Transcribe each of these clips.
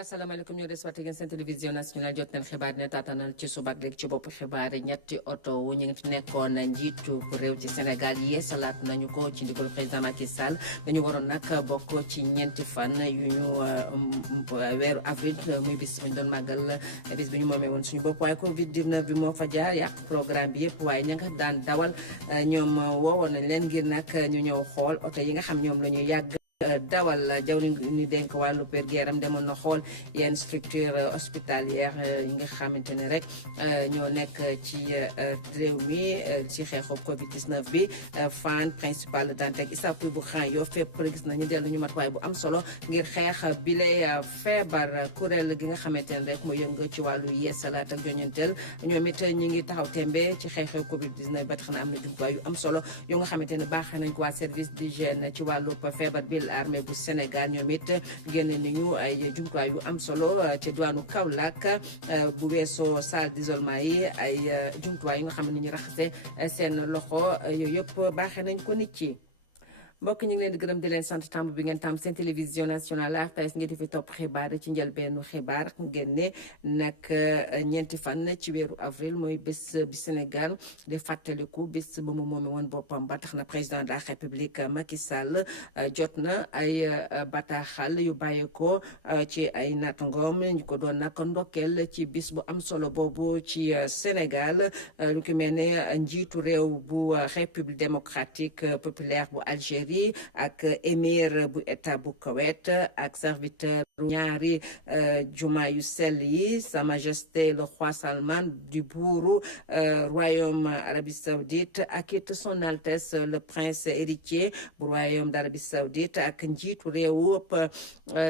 asalaamaaleykum ñoo des waxtu ngeen seen télévision nationale jot nañ xibaar ne taatanal ci suba ak léegi ci bopp xibaar ñetti oto wu ñu ngi fi nekkoon njiitu réew ci Sénégal yeesalaat nañu ko ci ndigalu président Macky Sall dañu waroon nag bokk ci ñeenti fan yu ñu weeru avril muy bis bi ñu doon màggal bis bi ñu moomee woon suñu bopp waaye Covid 19 bi moo fa jaar yàq programme bi yëpp waaye ña nga daan dawal ñoom woowoon nañ leen ngir nag ñu ñëw xool oto yi nga xam ñoom la ñu yàgg dawal jawriñ ni denk wàllu wér-gu-yaram demoon na xool yenn structure hospitalière yi nga xamante ne rek ñoo nekk ci réew mi ci xeexu Covid 19 bi Fann principal Dantec Issa Pouye bu Grand Yoff fépp gis nañu dellu ñu matuwaay bu am solo ngir xeex bile feebar kuréel gi nga xamante ne rek mu yëngu ci wàllu yeesalaat ak joñanteel ñoom it ñi ngi taxaw tembe ci xeexu Covid 19 ba tax na am na jumtuwaay yu am solo yu nga xamante ne baaxee nañ ko waa service d'hygiène ci wàllu feebar bi armée bu Sénégal ñoom it génne nañu ay jumtuwaay yu am solo ci diwaanu Kaolack bu weesoo salle d'isolement yi ay jumtuwaay yi nga xam ne ñu raxase seen loxo yooyu yëpp baaxee nañ ko nit ci mbokk ñu ngi leen di gërëm di leen sant tàmb bi ngeen tàmm seen télévision nationale RTS ngeen di fi topp xibaar ci njëlbeenu xibaar ngeen ne nag ñeenti fan ci weeru avril mooy bés bi Sénégal di fàttaliku bés ba mu moome woon boppam ba tax na président de la république Macky Sall jot na ay bataaxal yu bàyyeekoo ci ay naataangoom ñu ko doon nag ndokkeel ci bis bu am solo boobu ci Sénégal lu ko mel ne njiitu réew bu république démocratique populaire bu Algérie ak émir bu état bu Koweït ak serviteur ñaari juma yu sell yi sa majesté le roi Salman du buuru royaume Arabie Saoudite ak it son altesse le prince héritier bu royaume d'Arabie Saoudite ak njiitu réewu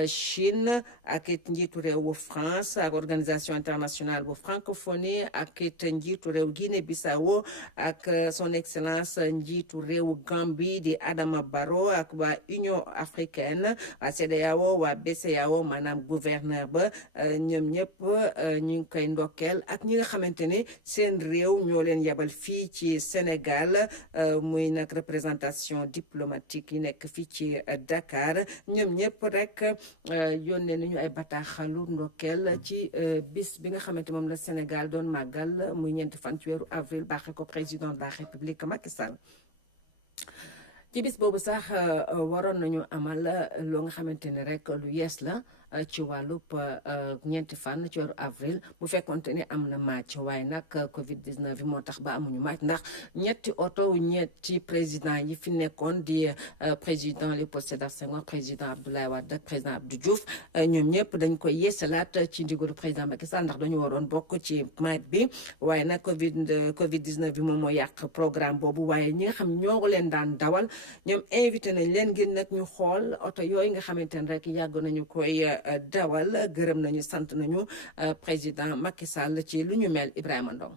Chine ak it njiitu réewu France ak organisation internationale bu francophonie ak it njiitu réew Guinée-Bissau ak son excellence njiitu réewu Gambie di Adama Barrow ak waa Union africaine waa CEDEAO waa BCEAO maanaam gouverneur ba ñoom ñëpp ñu ngi koy ndokkeel ak ñi nga xamante ne seen réew ñoo leen yabal fii ci Sénégal muy nag représentation diplomatique yi nekk fii ci Dakar ñoom ñëpp rek yónnee nañu ay bataaxalu ndokkeel ci bis bi nga xamante moom la Sénégal doon màggal muy ñeenti fan ci weeru avril baaxee ko président de la République Macky Sall. ci bis boobu sax waroon nañu amal loo nga xamante ne rek lu yees la ci wàllub ñeenti fan ci weeru avril bu fekkonte ni am na match waaye nag Covid 19 bi moo tax ba amuñu match ndax ñetti oto ñetti président yi fi nekkoon di président Léopold Sédar Senghor président Abdoulaye Wade ak président Abdou Diouf ñoom ñëpp dañ koy yeesalaat ci ndigalu président Macky Sall ndax dañu waroon bokk ci match bi waaye nag Covid 19 bi moom moo yàq programme boobu waaye ñi nga xam ñoo leen daan dawal ñoom invité nañ leen ngir nag ñu xool oto yooyu nga xamante ne rek yàgg nañu koy dawal gërëm nañu sant nañu président Macky Sall ci lu ñu mel Ibrahima Ndong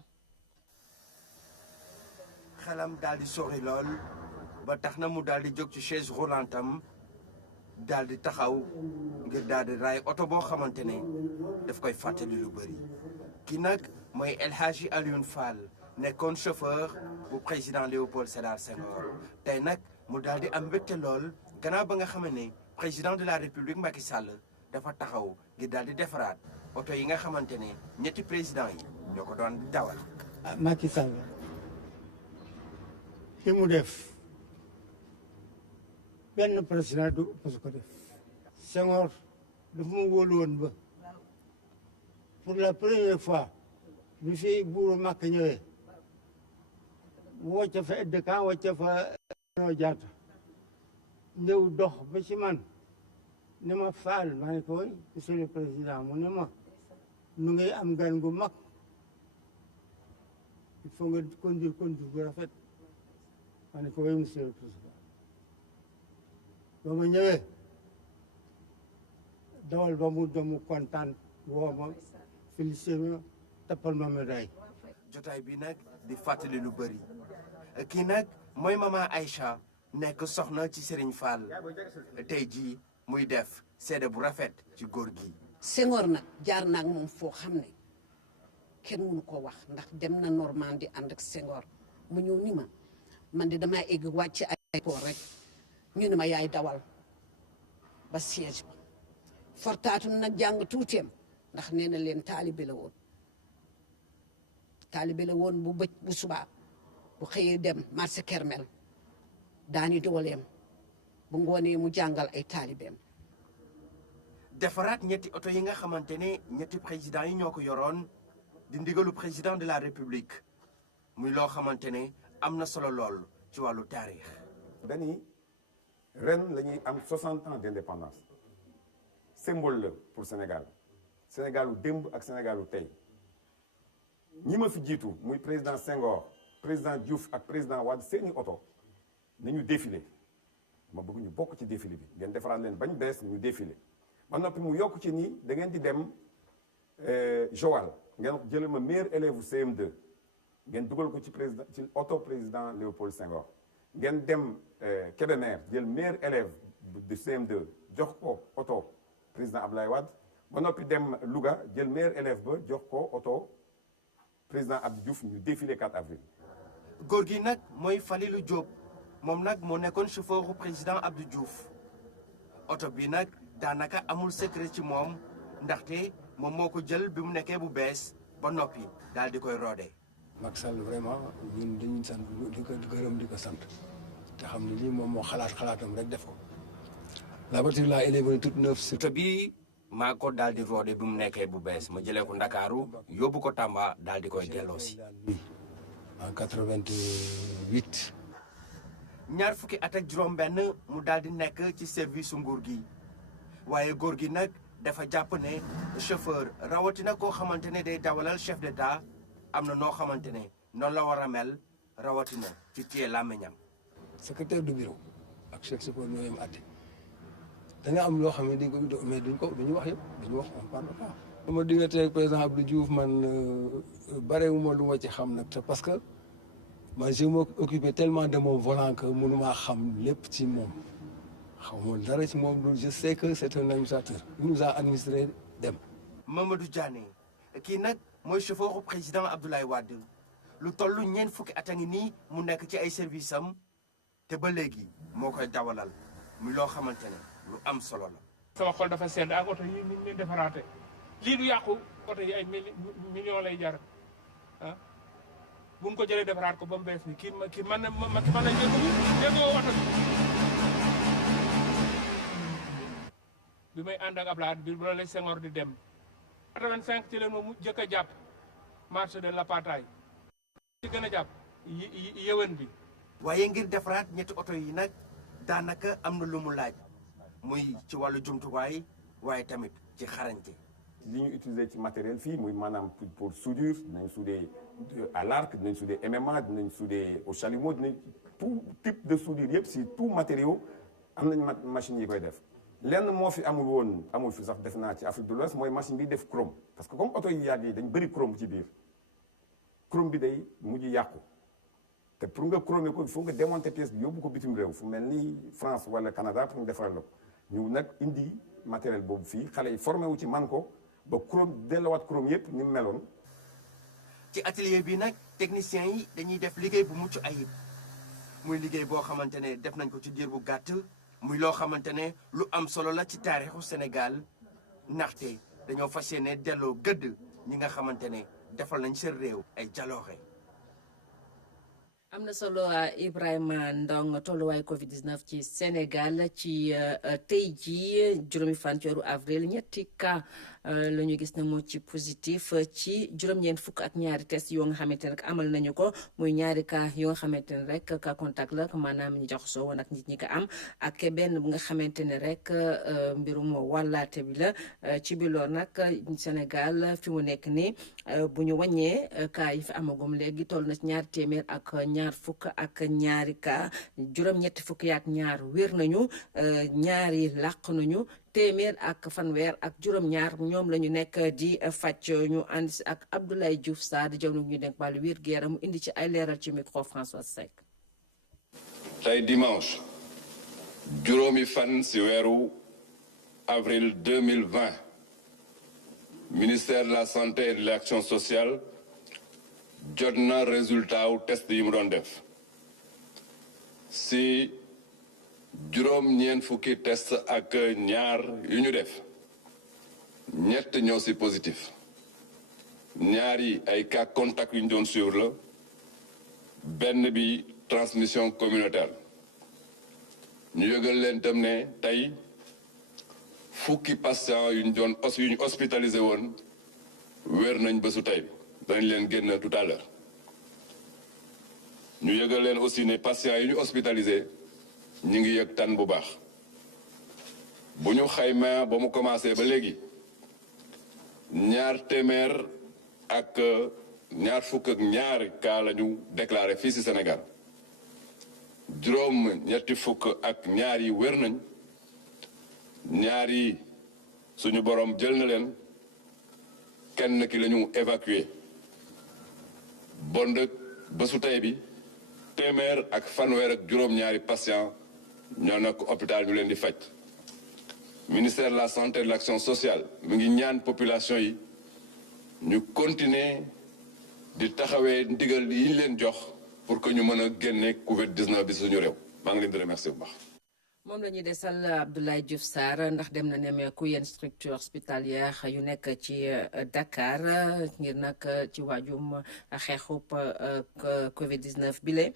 xelam daal di sori lool ba tax na mu daal di jóg ci chaise roulantam daal di taxaw ngir daal di raay oto boo xamante ne daf koy fàttali lu bëri ki nag mooy El Hadji Alioune Fall nekkoon chauffeur bu président Léopold Sédar Senghor tey nag mu daal di am mbégte lool gannaaw ba nga xam ne président de la république Macky Sall dafa taxaw ngir daal di defaraat oto yi nga xamante ne ñetti président yi ñoo ko doon dawal. Macky Sall fi mu def benn président du ëpp ko def. Senghor dafa mu wóolu woon ba pour la première fois bi fi buuru Makk ñëwee wocca fa aide de camp wocca fa noo jaata ñëw dox ba ci man ne ma Fall ma ne ko woy monsieur le président mu ne ma nu ngay am gan gu mag il faut nga conduire bu rafet ma ne ko woy monsieur le président ba ma ñëwee dawal ba mu kontaan woo ma félicité ma tappal ma médaille. jotaay bi nag di fàttali lu bëri kii nag mooy maman Aïcha nekk soxna ci Serigne Fall tey jii muy def seede bu rafet ci góor gi. Senghor nag jaar naag moom foo xam ne kenn mënu ko wax ndax dem na Normandie ànd ak Senghor mu ñëw ni ma man de damaa egg wàcc aéroport rek ñu ne ma yaay dawal ba siège ba fortaatu nag jàng tuuteem ndax nee na leen taalibe la woon bu subaa bu xëyee dem marché Kermel daani dooleem bu ngoonee mu jàngal ay taalibeem. defaraat ñetti oto yi nga xamante ne ñetti président yi ñoo ko yoroon di ndigalu président de la république muy loo xamante ne am na solo lool ci wàllu taarix. dañuy ren la ñuy am 60 ans d'indépendance symbole la pour Sénégal Sénégalu démb ak Sénégalu tey ñi ma fi jiitu muy président Senghor président Diouf ak président Wade seeni oto nañu défilé ma bëgg ñu bokk ci défilé bi ngeen defaraat leen bañ bees ñu défilé ba noppi mu yokk ci nii da ngeen di dem Joal ngeen jëlee ma meilleur élève CM2 ngeen dugal ko ci président ci oto président Léopold Senghor ngeen dem Kébémer jël meilleur élève de CM2 jox ko oto président Abdoulaye Wade ba noppi dem Louga jël meilleur élève ba jox ko oto président Abdou Diouf ñu défilé 4 avril. góor gi nag mooy Falilou Diop moom nag moo nekkoon chauffeuru président Abdou Diouf oto bi nag daanaka amul secret ci moom ndaxte moom moo ko jël bi mu nekkee bu bees ba noppi daal di koy roode. Macky Sall vraiment ñun dañuy sant di ko gërëm di ko sant te xam ne lii moom moo xalaatam rek def ko la voiture là elle est venue toute neuve. oto bi maa ko daal di roode bi mu nekkee bu bees ma jëlee ko Ndakaaru yóbbu ko Tamba daal di koy delloosi. en 88. ñaar fukki at ak juróom-benn mu daal di nekk ci service su nguur gi waaye góor gi nag dafa jàpp ne chauffeur rawatina koo xamante ne day dawalal chef d'état am na noo xamante ne noonu la war a mel rawatina ci téye làmmiñam. secrétaire du bureau ak chef chauffeur ñoo yem àtte danga am loo xam ne mais duñu wax yëpp duñu wax on parle pas. sama diggante ak président Abdou Diouf man barewuma lu ma ci xam nag parce que man je m'occupais tellement de mon volant que mënumaa xam lépp ci moom xaw ma dara ci moom je sais que c'est un administrateur il nous a administré dem. Mamadou Diané kii nag mooy chauffeur président Abdoulaye Wade lu toll ñeent fukki at a ngi nii mu nekk ci ay service am te ba léegi moo koy dawalal muy loo xamante ne lu am solo la. sama xol dafa sedd ak oto yi ni ñu defaraate lii du yàqu oto yi ay millions lay jar ah bu ñu ko jëlee defaraat ko ba mu bees ni kii mën na déggoo oto bi may ànd ak Ablaye bi bu la Senghor di dem 85 ci leen ma mu jëkk a jàpp marché de la Pataille ci gën a jàpp yëwen bi. waaye ngir defaraat ñetti oto yi nag daanaka am na lu mu laaj muy ci wàllu jumtuwaay waaye tamit ci xarañte. li ñu utiliser ci matériel fii muy maanaam pour soudure dinañ soudé à l'arc dinañ soudé MMA dinañ soudé au chalumeau dinañ tout type de soudure yëpp si tout matériaux am nañ machine yi koy def. lenn moo fi amul fi sax def naa ci Afrique de l'Ouest mooy machine bi def chrome parce que comme oto yi yàgg yi dañ bëri chrome ci biir chrome bi day mujj yàqu te pour nga chromer ko il faut nga démonter pièce bi yóbbu ko bitim réew fu mel ni France wala Canada pour nga defaral la ko ñu nag indi matériel boobu fii xale yi formé wu ci man ko ba chrome delluwaat chrome yëpp ni mu meloon. ci atelier bi nag techniciens yi dañuy def liggéey bu mucc ayib muy liggéey boo xamante ne def nañ ko ci diir bu gàtt. muy loo xamante ne lu am solo la ci taarixu Sénégal ndaxte dañoo fas yéene delloo gëdd ñi nga xamante ne defal nañ seen réew ay jaloore. am na solo Ibrahima Ndong tolluwaay Covid-19 ci Sénégal ci tey jii juróomi fan ci weeru avril ñetti cas la ñu gis ne moo ci positif ci juróom-ñeent fukk ak ñaari test yoo nga xamante ne rek amal nañu ko muy ñaari cas yoo nga xamante ne rek cas contact la maanaam ñu jaxasoo woon ak nit ñi ko am ak benn bu nga xamante ne rek mbirum wàllaate bi la ci bi loolu nag Sénégal fi mu nekk nii bu ñu wàññee cas yi fi amagum léegi toll na ci ñaari téeméer ak ñaar fukk ak ñaari cas juróom-ñetti fukk ak ñaar wér nañu ñaari làq nañu téeméer ak fanweer ak juróom-ñaar ñoom la ñu nekk di fàcc ñu ànd si ak Abdoulaye Diouf Sarr di jaww ñu denk wàllu wér gu yaram mu indi ci ay leeral ci micro François Seck. tey dimanche juróomi fan si weeru avril 2020 ministère de la santé et de l'action sociale jot na résultat wu test yi mu doon def si juróom ñeent fukki test ak ñaar yu ñu def ñett ñoo si positif ñaar yi ay cas contact yu ñu doon suivre la benn bi transmission communautaire ñu yëgal leen tam ne tey fukki patient yu ñu hospitalisé woon wér nañ bésu tey bi dañ leen génn tout à l'heure ñu yëgal leen aussi ne patients yi ñu hospitalisé ñu ngi yëg tan bu baax bu ñu xayma ba mu commencé ba léegi ñaar téeméer ak ñaar fukk ak ñaari cas la ñu déclaré fii ci Sénégal juróom ñetti fukk ak ñaar yi wér nañ ñaar yi suñu borom jël na leen kenn ki la ñu évacué bon dëkk bésu tey bi téeméer ak fanweer ak juróom-ñaari patient ñoo nekk hôpital ñu leen di faj ministère de la santé et de l'action sociale mu ngi ñaan population yi ñu continuer di taxawee ndigal yi ñu leen jox pour que ñu mën a génne Covid-19 bi suñu réew maa ngi leen di remercier bu baax. moom la ñuy desal Abdoulaye Diouf Sarr ndax dem na nemmeeku yenn structure hospitalière yu nekk ci Dakar ngir nag ci waajum xeexub Covid-19 bile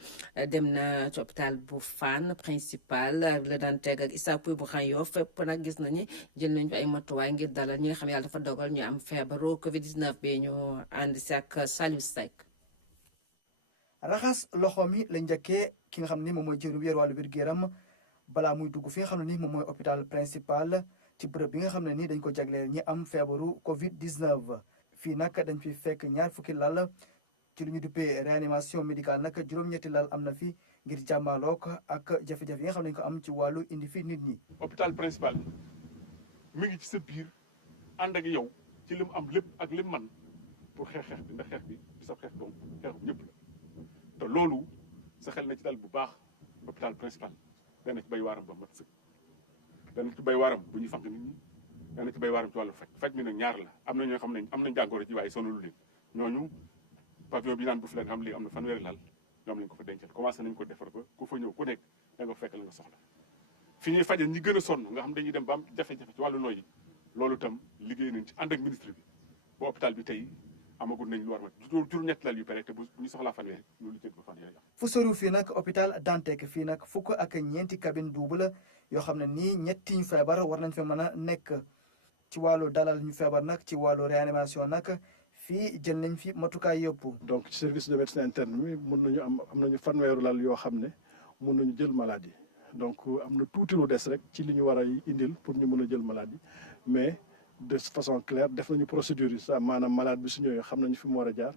dem na ci hôpital bu Fann principal Le Dantec ak Issa Pouye bu Grand Yoff fépp nag gis nañu jël nañu ay matuwaay ngir dalal ñi nga xam yàlla dafa dogal ñu am feebaru Covid-19 bi ñu ànd si ak Saliou Seck. raxas loxo mi la njëkkee ki nga xam ni moom mooy jëru yor wàllu wér-gu-yaram balaa muy dugg fi nga xam ne ni moom mooy hôpital principal ci bërëb bi nga xam ne ni dañ ko jagleel ñi am feebaru Covid-19 fii nag dañ fi fekk ñaar fukki lal ci lu ñu duppee réanimation médicale nag juróom-ñetti lal am na fi ngir jàmmaaloog ak jafe-jafe yi nga xam ne dañ ko am ci wàllu indi fi nit ñi. hôpital principal mi ngi ci sa biir ànd ak yow ci li mu am lépp ak li mu man pour xeex bi ndax xeex bi di sa xeex donc xeexu ñëpp la te loolu sa xel na ci dal bu baax hôpital principal. dana ci bay waaram ba mat sëkk dana ci bay waaram bu ñuy fànq nit ñi dana ci bay waaram ci wàllu faj mi nag ñaar la am na ñoo xam ne am nañ jàngoro ci waaye sonalu leen ñooñu pavillon bi naan bu fi leen xam léegi am na fanweeri lal ñoom lañ ko fa dencal commencé nañ ko defar ba ku fa ñëw ku nekk da nga fekk la nga soxla fi ñuy faje ñi gën a sonn nga xam dañuy dem ba am jafe-jafe ci wàllu nooyi loolu itam liggéey nañ ci ànd ak ministre bi ba hôpital bi tey amagul nañ lu war ma juróom-ñett lal yu pare te bu ñu soxlaa fanweer ñu li jël ba fanweer fu soriw fii nag hôpital Dantec fii nag fukk ak ñeenti cabine double yoo xam ne nii ñetti ñu feebar war nañ fa mën a nekk ci wàllu dalal ñu feebar nag ci wàllu réanimation nag fii jël nañ fi matukaay yëpp. donc ci service de médecine interne bi mun nañu am nañu fanweeru lal yoo xam ne mun nañu jël maladie donc am na tuuti lu des rek ci li ñu war a indil pour ñu mën a jël maladie mais de façon claire def nañu procédure yi sax maanaam malade bi su ñëwee xam nañu fi mu war a jaar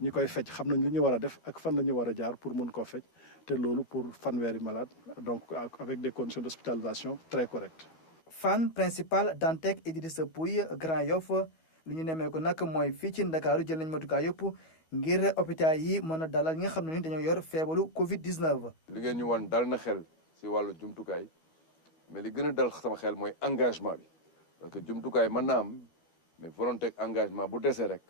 ñi koy fecc xam nañ li ñu war a def ak fan la ñu war a jaar pour mun koo fecc te loolu pour fanweeri malade donc avec des conditions d'hospitalisation très correctes. Fann principal Dantec Idrissa Pouye Grand Yoff lu ñu nemee ko nag mooy fii ci Ndakaaru jël nañ matukaay yëpp ngir hôpital yi mën a dalal ñi nga xam ne ni dañoo yor feebaru Covid-19. li ngeen ñu wan dal na xel si wàllu jumtukaay mais li gën a dal sama xel mooy engagement bi. parce que jumtukaay mën na am mais volonté ak engagement bu desee rek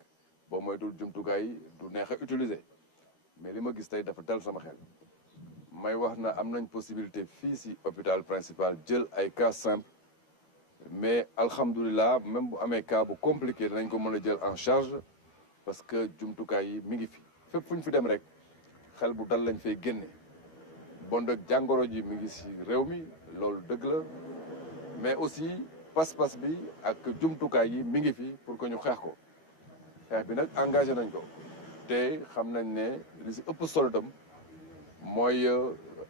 boo moytul jumtukaay du neex a utiliser mais li ma gis tey dafa dal sama xel may wax na am nañ possibilité fii si hôpital principal jël ay cas simple mais alhamdulilah même bu amee cas bu compliqué dinañ ko mën a jël en charge parce que jumtukaay yi mi ngi fi fépp fu ñu fi dem rek xel bu dal lañ fay génne bon nag jàngoro ji mi ngi si réew mi loolu dëgg la mais aussi pas-pas bi ak jumtukaay yi mi ngi fi pour que ñu xeex ko xeex bi nag engagé nañ ko te xam nañ ne li si ëpp solo tam mooy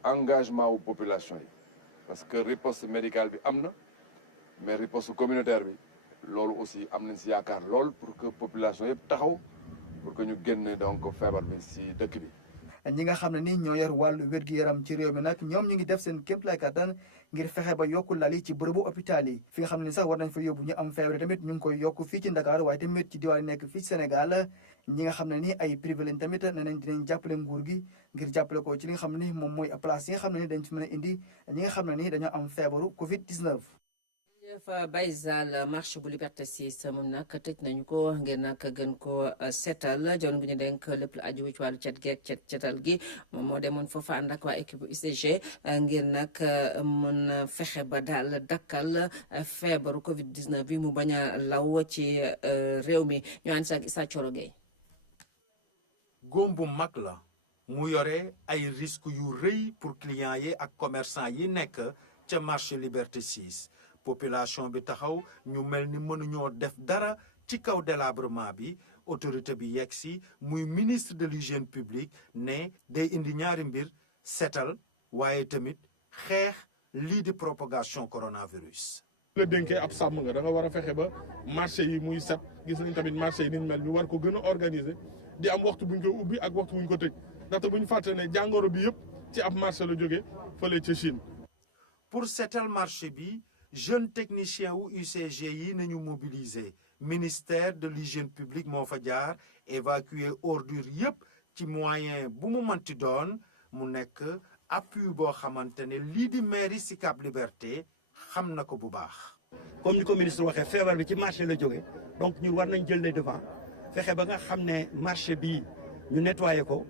engagement wu population yi parce que riposte médicale bi am na mais riposte communautaire bi loolu aussi am nañ si yaakaar lool pour que population yëpp taxaw pour que ñu génne donc feebar bi si dëkk bi. ñi nga xam ne ni ñoo yor wàllu wér-gu-yaram ci réew mi nag ñoom ñu ngi def seen kéemtalaay kattan ngir fexe ba yokku lal yi ci bërëbu hôpital yi fi nga xam ne sax war nañ fa yóbbu ñu am feebar tamit ñu ngi koy yokk fii ci Dakar waaye tamit ci diwaan yi nekk fii ci Sénégal ñi nga xam ne ni ay privé lañ tamit ne nañ dinañ jàppale nguur gi ngir jàppale ko ci li nga xam ne ni moom mooy place yi nga xam ne ni dañ fi mën a indi ñi nga xam ne ni dañoo am feebaru Covid-19. jërëjëf Bayzal marche bu Liberté 6 moom nag tëj nañu ko ngir nag gën ko seetal joon bu ñu denk lépp lu aju ci wàllu cet geeg cetal gi moom moo demoon foofu ànd ak waa équipe bu UCG ngir nag mën fexe ba daal dakkal feebaru Covid 19 bi mu bañ a law ci réew mi ñu ànd si ak Issa Thioro Gueye. góom bu mag la mu yore ay risques yu rëy pour clients yi ak commerçant yi nekk ca marché Liberté 6 population bi taxaw ñu mel ni mënuñoo def dara ci kaw délabrement bi autorité bi yegg si muy ministre de l'hygiène publique ne day indi ñaari mbir setal waaye tamit xeex lii di propagation coronavirus. la dénkee ab sàmm nga da nga war a fexe ba marché yi muy set gis nañ tamit marché yi niñ mel ñu war ko gën a organiser di am waxtu buñ ko ubbi ak waxtu buñ ko tëj ndaxte buñ fàtte ne jàngoro bi yëpp ci ab marché la jógee fële ca Chine. pour seetal marché bi jeune technicien wu UCG yi nañu mobiliser ministère de l'hygiène publique moo fa jaar évacuer ordures yëpp ci moyen bu mu manti doon mu nekk appui boo xamante ne lii di mairie Sicap Liberté xam na ko bu baax. comme ni ko ministre waxee feebar bi ci marché la jóge donc ñu war nañ jël les devants fexe ba nga xam ne marché bii ñu nettoyé ko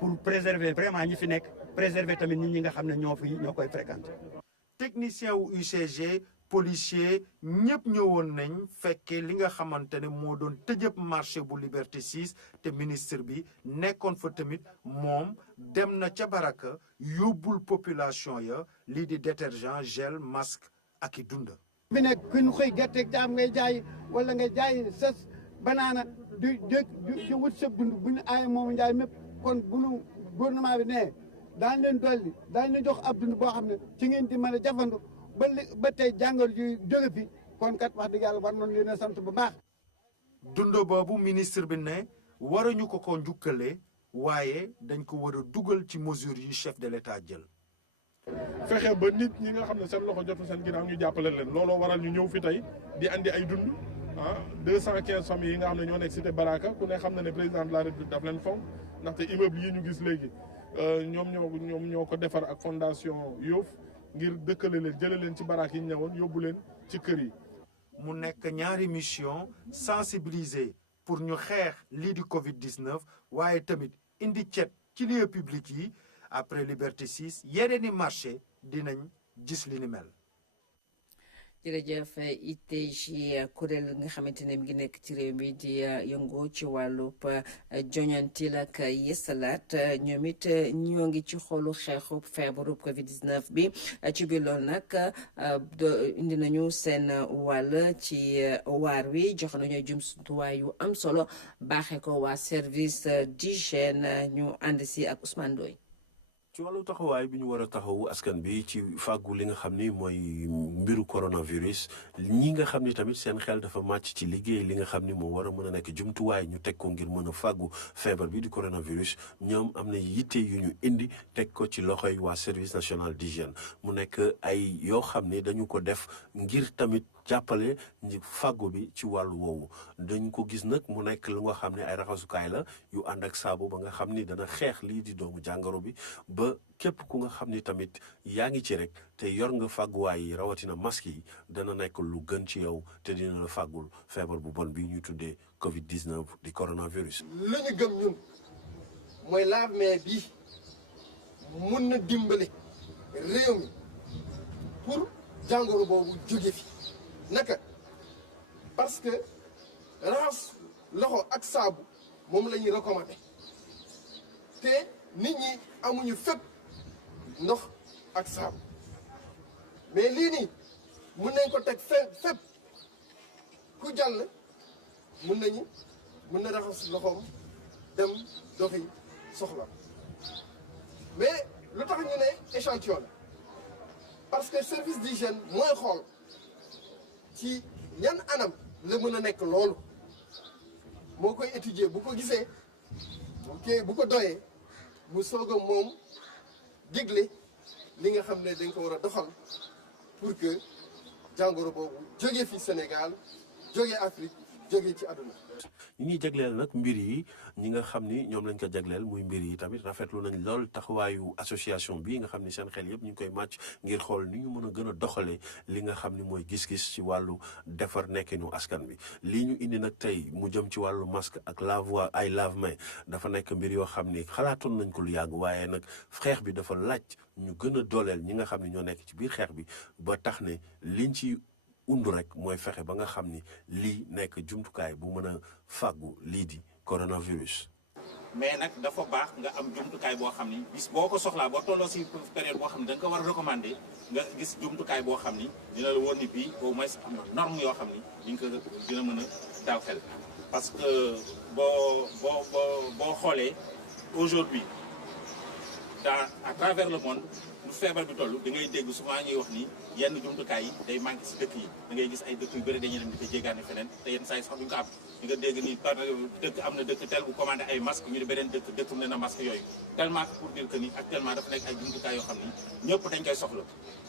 pour préserver vraiment ñi fi nekk préserver tamit nit ñi nga xam ne ñoo koy fréquenter. technicien wu UCG policier ñëpp ñëwoon nañ fekkee li nga xamante ne moo doon tëjëb marché bu Liberté 6 te ministre bi nekkoon fa tamit moom dem na ca baraka yóbbul population ya lii di détergent gel masque ak i dunda. bi nekk ku ñu xëy gerte jaam ngay jaay wala ngay jaay sës banaana di wut sa dund bu ñu aaye moomu njaay mépp kon bu ñu gouvernement bi nee daañu leen dolli daañu leen jox ab dund boo xam ne ci ngeen di mën a jafandu ba tey jàngoro ji jóge fi kon kat wax dëgg yàlla war nañu leen a sant bu baax. dund boobu ministre bi ne waruñu ko njukkale waaye dañ ko war a dugal ci mesures yi chef de l'État jël. fexe ba nit ñi nga xam ne seen loxo jotu seen ginnaaw ñu jàppale leen looloo waral ñu ñëw fi tey di andi ay dund 215 familles yi nga xam ne ñoo nekk cité Baraka ku ne xam na ne président de la République daf leen fonk ndaxte immeuble yi ñu gis léegi ñoom ñoo ko defar ak fondation Yoff ngir dëkkale leen jële leen ci baraak yi ñu ñëwoon yóbbu leen ci kër yi. mu nekk ñaari mission sensibiliser pour ñu xeex lii di Covid 19 waaye tamit indi cet ci lieu public yi après Liberté 6 yeneeni marché dinañ gis li ni mel. jërëjëf ITG kuréel nga xamante ne mi ngi nekk ci réew mi di yëngu ci wàllub joñantil ak yeesalaat ñoom it ñoo ngi ci xoolu xeexu feebaru Covid 19 bi ci biir loolu nag indi nañu seen wàll ci waar wi jox nañu jumtuwaay yu am solo baaxee ko waa service d'hygiène ñu ànd si ak Ousmane Ndoye. ci wàllu taxawaay bi ñu war a taxawu askan bi ci fàggu li nga xam ni mooy mbiru coronavirus ñi nga xam ni tamit seen xel dafa màcc ci liggéey li nga xam ni moo war a mën a nekk jumtuwaay ñu teg ko ngir mën a fàggu feebar bi di coronavirus ñoom am na yitte yu ñu indi teg ko ci loxoy waa service national d'hygiène mu nekk ay yoo xam ni dañu ko def ngir tamit jàppale ñi fàggu bi ci wàllu woowu dañ ko gis nag mu nekk lu nga xam ne ay raxasukaay la yu ànd ak saabu ba nga xam ni dana xeex lii di doomu jàngoro bi ba képp ku nga xam ni tamit yaa ngi ci rek te yor nga fàgguwaay yi rawatina masque yi dana nekk lu gën ci yow te dina la fàggul feebar bu bon bi ñuy tuddee Covid 19 di coronavirus. lu ñu gëm ñun mooy lave-mains bi mun na dimbale réew mi pour jàngoro boobu jóge fi. naka parce que raxas loxo ak saabu moom la ñuy recommandé te nit ñi amuñu fépp ndox ak saabu mais lii nii mun nañ ko teg fépp ku jàll mun na raxas loxoom dem doxi soxla mais lu tax ñu ne échantillon la parce que service d'hygiène mooy xool ci yan anam la mën a nekk loolu moo koy étudier bu ko gisee bu ko doyee mu soog a moom digle li nga xam ne dañ ko war a doxal pour que jàngoro boobu jóge fi Sénégal jóge Afrique jóge ci àdduna. ñi ñuy jagleel nag mbir yi ñi nga xam ni ñoom lañ ko jagleel muy mbir yi tamit rafetlu nañ lool taxawaayu association bi nga xam ni seen xel yëpp ñu ngi koy màcc ngir xool ni ñu mën a gën a doxalee li nga xam ni mooy gis-gis ci wàllu defar nekkinu askan bi lii ñu indi nag tey mu jëm ci wàllu masque ak ay lave-mains dafa nekk mbir yoo xam ni xalaatoon nañ ko lu yàgg waaye nag xeex bi dafa laaj ñu gën a dooleel ñi nga xam ni ñoo nekk ci biir xeex bi ba tax ne liñ ci undu rek mooy fexe ba nga xam ni lii nekk jumtukaay bu mën a fàggu lii di coronavirus. mais nag dafa baax nga am jumtukaay boo xam ni bis boo ko soxlaa boo tolloo si période boo xam ni da nga ko war a recommander nga gis jumtukaay boo xam ni dina la woon ni bii au moins am na norme yoo xam ni dina mën a dal xel parce que boo xoolee aujourd'hui à travers le monde lu feebar bi toll da ngay dégg souvent ñuy wax ni yenn jumtukaay yi day manqué si dëkk yi da ngay gis ay dëkk yu bëri dañuy dem di ko jéggaane feneen te yenn saa yi sax duñ ko am di nga dégg ni dëkk am na dëkk tel bu commandé ay masque ñu ne beneen dëkk ne na masque yooyu tellement que pour dire que ni actuellement dafa nekk ay jumtukaay yoo xam ni ñëpp dañ koy soxla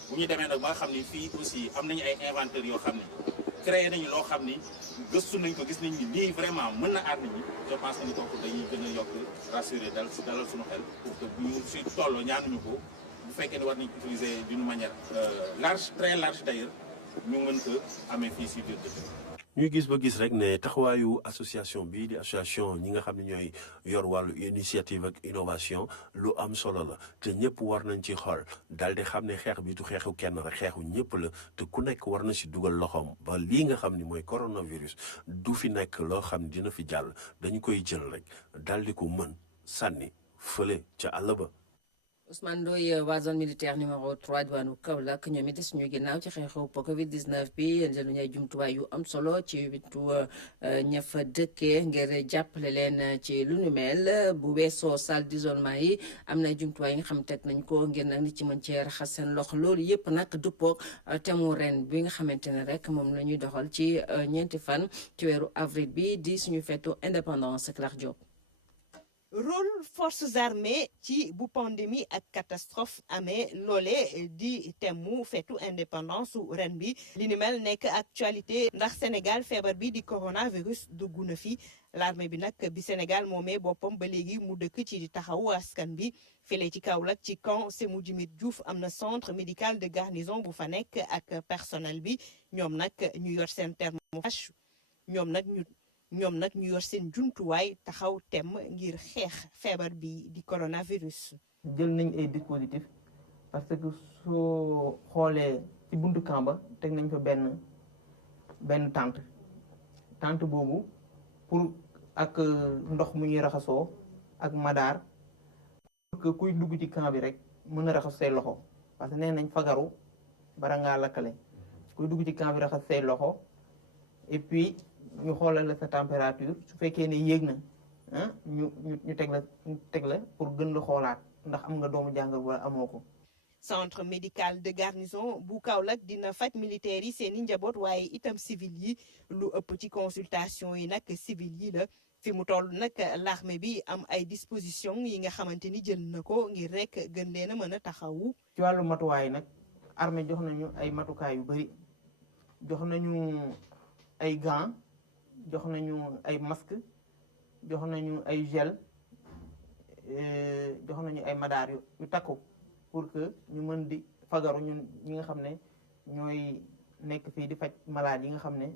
bu ñu demee nag ba nga xam ni fii aussi am nañu ay inventeurs yoo xam ni créé nañu loo xam ni gëstu nañ ko gis nañ ni lii vraiment mën na aar nit ñi je pense que ni kooku dañuy gën a yokk rassuré dalal suñu xel pour que bu ñu si tolloo ñaanuñu ko bu fekkee ne war nañ utiliser d'une manière large très large d'ailleurs ñu mën ko amee fii si biir dëkk. ñuy gis ba gis rek ne taxawaayu association bi di association ñi nga xam ne ñooy yor wàllu initiative ak innovation lu am solo la te ñëpp war nañ ci xool daal di xam ne xeex bi du xeexu kenn rek xeexu ñëpp la te ku nekk war na si dugal loxoom ba lii nga xam ni mooy coronavirus du fi nekk loo xam ne dina fi jàll dañu koy jël rek daal di ko mën sànni fële ca àll ba. Ousmane Ndoye waa zone militaire numéro 3 diwaanu Kaolack ñoom it suñu ginnaaw ci xeexu Covid 19 bi jëluñu ay jumtuwaay yu am solo ci witu ña fa dëkkee ngir jàppale leen ci lu nu mel bu weesoo salle d'isolement yi am na jumtuwaay yi nga xam teg nañ ko ngir nag nit ci mën cee raxas seen loxo loolu yëpp nag duppoog temu ren bi nga xamante ne rek moom la ñuy doxal ci ñeenti fan ci weeru avril bi di suñu fetu indépendance Claire Diop. rôle forces armées ci bu pandémie ak catastrophe amee loole di temu fetu indépendance su ren bi li ni mel nekk actualité ndax Sénégal feebar bi di coronavirus dugg na fi l'armée bi nag bi Sénégal moomee boppam ba léegi mu dëkk ci di taxawu askan bi fële ci Kaolack ci camp Sémou Djimit Diouf am na centre médical de garnison bu fa nekk ak personnel bi ñoom nag ñu yor seen thermoflash ñoom nag ñu yor seen jumtuwaay taxaw tem ngir xeex feebar bi di coronavirus. jël nañ ay dispositifs parce que soo xoolee ci buntu camp ba teg nañ fa benn tente boobu pour ak ndox mu ñuy raxasoo ak madaar pour que kuy dugg ci camp bi rek mën a raxas say loxo parce que nee nañ fagaru bara ngaa lakkale kuy dugg ci camp bi raxas say loxo et puis ñu xoolal la sa température su fekkee ne yéeg na ñu teg la pour gën la xoolaat ndax am nga doomu jàngoro wala amoo ko. centre médical de garnison bu Kaolack dina faj militaires yi seen i njaboot waaye itam civil yi lu ëpp ci consultation yi nag civil yi la fi mu toll nag l'armée bi am ay dispositions yi nga xamante ni jël na ko ngir rek gën leen a mën a taxawu. ci wàllu matuwaay nag armée jox nañu ay matukaay yu bari jox nañu ay gants. jox nañu ay masque jox nañu ay gel jox nañu ay madaar yu takku pour que ñu mën di fagaru ñun ñi nga xam ne ñooy nekk fii di faj malade yi nga xam ne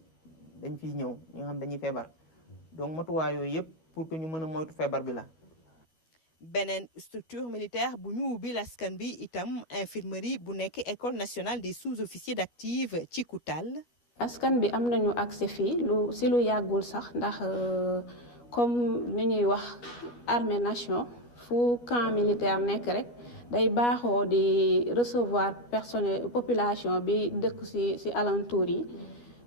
dañ fiy ñëw ñi nga xam dañuy feebar donc matuwaay yooyu yëpp pour que ñu mën a moytu feebar bi la. beneen structure militaire bu ñu ubbi askan bi itam infirmerie bu nekk école nationale des sous-officiers d'active ci Koutal. askan bi am nañu accès fii lu yàggul sax ndax comme ni ñuy wax armée nation fu camp militaire nekk rek day baaxoo di recevoir personnel population bi dëkk ci alentour yi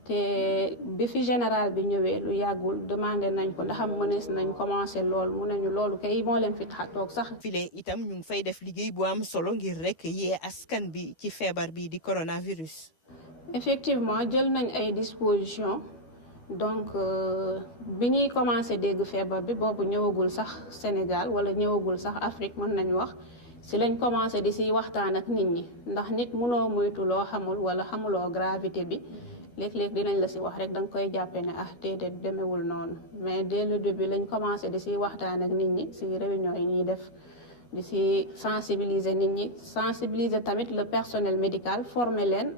te bi fi général bi ñëwee lu yàggul demandé nañ ko ndax am mënees nañ commencé lool mu nañu loolu kay moo leen fi tax toog sax. file itam ñu ngi fay def liggéey bu am solo ngir rek yee askan bi ci feebar bi di coronavirus. effectivement jël nañ ay dispositions donc bi ñuy commencé dégg feebar bi boobu ñëwagul sax Sénégal wala ñëwagul sax Afrique mën nañu wax si lañ commencé di si waxtaan ak nit ñi ndax nit mënoo moytu loo xamul wala xamuloo gravité bi léeg-léeg dinañ la si wax rek da nga koy jàppee ne ah déedéet demewul noonu mais dès le début lañ commencé di si waxtaan ak nit ñi si réunion yi ñuy def di si sensibiliser nit ñi sensibiliser tamit le personnel médical former leen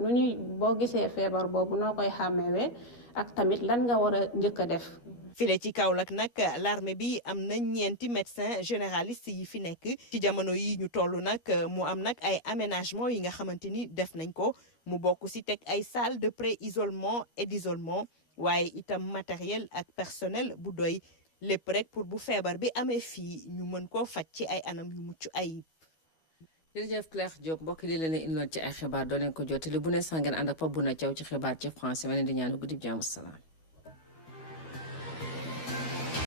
nu ñuy boo gisee feebar boobu noo koy xàmmewee ak tamit lan nga war a njëkk a def. file ci Kaolack nag l'armée bi am na ñeenti médecin généraliste yi fi nekk ci jamono yi ñu toll nag mu am nag ay aménagement yi nga xamante ni def nañ ko mu bokk si teg ay salle de pré-isolement et d'isolement waaye itam matériel ak personnel bu doy lépp rek pour bu feebar bi amee fii ñu mën koo faj ci ay anam yu mucc ayib. jërëjëf Claire Diop mbokk li leen indoon ci ay xibaar doo leen ko jottali bu ne sax ngeen ànd ak Pape Bouna Thiaw ci xibaar ci français ma leen di ñaan guddi jàmm salaam.